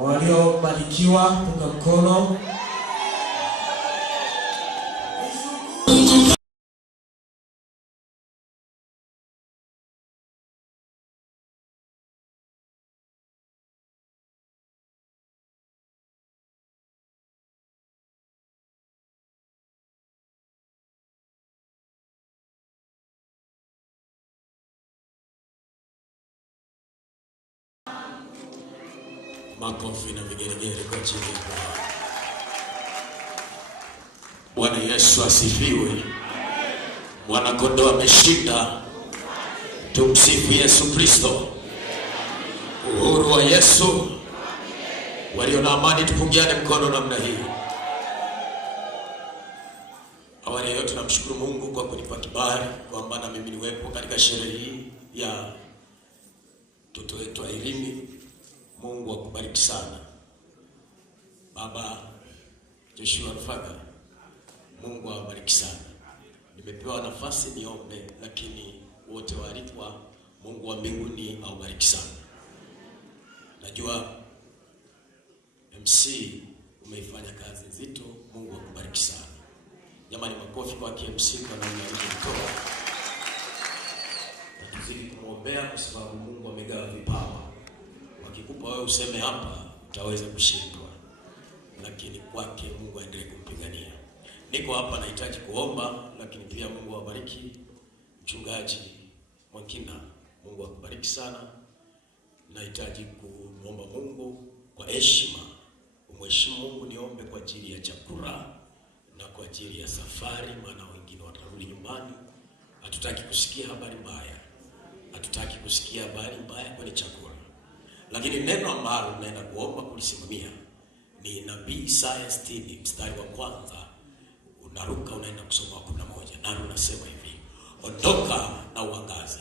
Waliobarikiwa punga mkono. Makofi na vigelegele kwa ajili ya Bwana. Bwana Yesu asifiwe. Bwana kondoo ameshinda. Tumsifu Yesu Kristo. Uhuru wa Yesu. Walio na amani tupungiane mkono namna hii. Awali ya yote tunamshukuru Mungu kwa kunipa kibali kwamba na mimi niwepo katika sherehe hii ya mtoto wetu Irene. Mungu akubariki sana. Baba Joshua Father, Mungu awabariki sana. Nimepewa nafasi niombe, lakini wote waalikwa, Mungu wa mbinguni awabariki sana. Najua MC umeifanya kazi nzito, Mungu akubariki sana. Jamani, makofi kwa MC kwa namna alivyotoa. Tuzidi kumwombea kwa sababu Mungu amegawa vipawa. Akikupa wewe useme hapa utaweza kushindwa, lakini kwake Mungu aendelee kumpigania. Niko hapa nahitaji kuomba, lakini pia Mungu awabariki. Mchungaji Mwakina, Mungu akubariki sana. Nahitaji kuomba Mungu kwa heshima. Umheshimu Mungu, niombe kwa ajili ya chakula na kwa ajili ya safari, maana wengine watarudi nyumbani. Hatutaki kusikia habari mbaya. Hatutaki kusikia habari mbaya kwenye chakula. Lakini neno ambalo naenda kuomba kulisimamia ni Nabii Isaya 60 mstari wa kwanza. Unaruka unaenda kusoma 11. Nalo unasema hivi: ondoka na uangaze.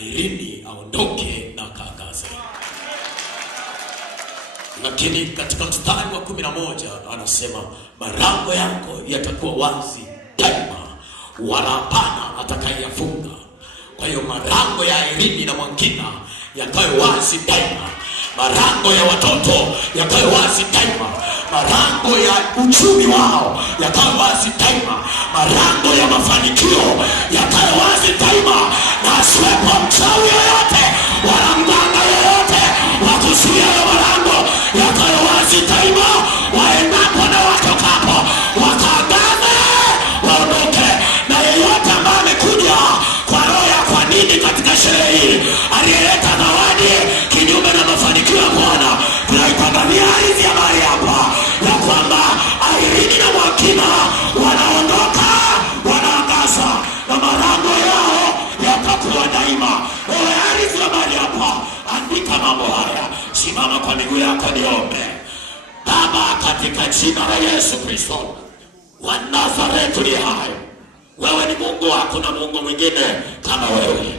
Irene aondoke na kaangaze. Lakini katika mstari wa 11 anasema malango yako yatakuwa wazi daima, wala hapana atakayeyafunga. Kwa hiyo malango ya Irene na Mwakina yakawe wazi daima. Malango ya watoto yakawe wazi daima. Malango ya uchumi wao yakawe wazi daima. Malango ya mafanikio yakawe wazi daima. Na asiwepo mchawi yoyote wala mganga yoyote wa kuzuia hayo malango yakawe wazi daima. Waendapo na watokapo wakaangaze, waondoke. Na yeyote ambaye amekuja kwa roho ya kwa nini katika sherehe hii, aliyeleta zawadi kinyume na mafanikio ya Bwana, tunaitangazia hizi habari hapa ya kwamba Irene na Mwakina wanaondoka, wanaangaza, na malango yao yatakuwa daima. Ewe hizi habari hapa, andika mambo haya. Simama kwa miguu yako niombe. Baba, katika jina la Yesu Kristo wa Nazareti ni hai. Wewe ni Mungu, hakuna Mungu mwingine kama wewe.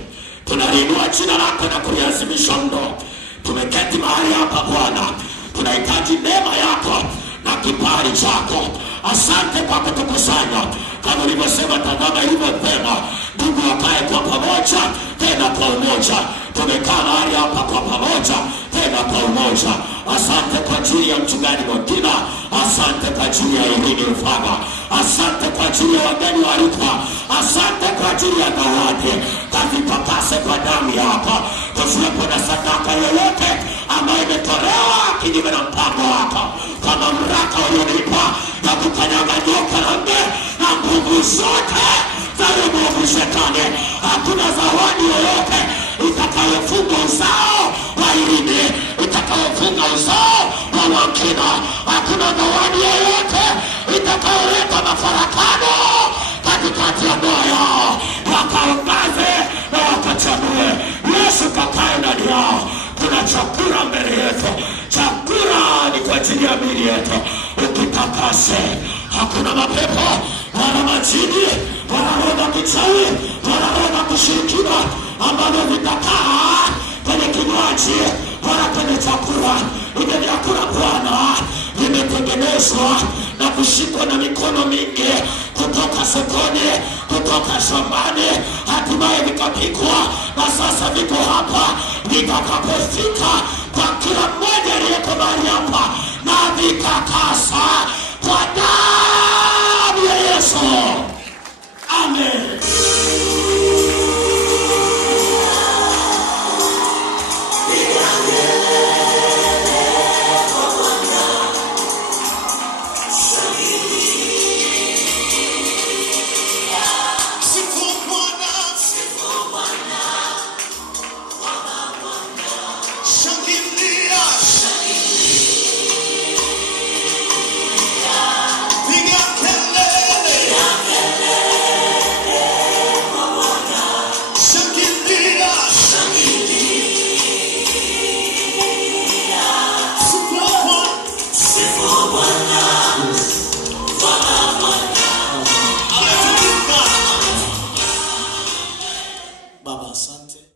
Tunaliinua jina lako na kuliazimisha mno. Tumeketi mahali hapa Bwana, tunahitaji neema yako na kibali chako. Asante kwa kutukusanya. Kama ulivyosema, tazama ilivyo vyema ndugu wakae kwa pamoja, tena kwa umoja. Tumekaa mahali hapa kwa pamoja, tena kwa umoja. Asante kwa ajili ya mchungaji Mwakina. Asante kwa ajili ya Irene Mfama. Asante kwa ajili ya wageni walikuwa. Asante kwa ajili ya zawadi. Kazipapase kwa damu yako. Kusiwepo na sadaka yoyote ambayo imetolewa kinyume na mpango wako. Kwa mamlaka ulionipa ya kukanyaga nyoka na nge na nguvu zote za uovu Shetani, hakuna zawadi yoyote itakayofunga uzao wa Irene, itakayofunga uzao wa Mwakina. Hakuna zawadi yoyote itakayoleta mafarakano katikati ya ndoa yao. Wakaangaze na wakachanue. Yesu kakae ndani yao. Kuna chakula mbele yetu. Chakula ni kwa ajili ya miili yetu. Ukitakase, hakuna mapepo wala majini wala roho kichawi wala roho kushirikina ambavyo vitakaa kwenye kinywaji wala kwenye chakula. Ile vyakula Bwana vimetengenezwa na kushikwa na mikono mingi kutoka sokoni, kutoka shambani, hatimaye vikapikwa na sasa viko hapa. Vitakapofika kwa kila mmoja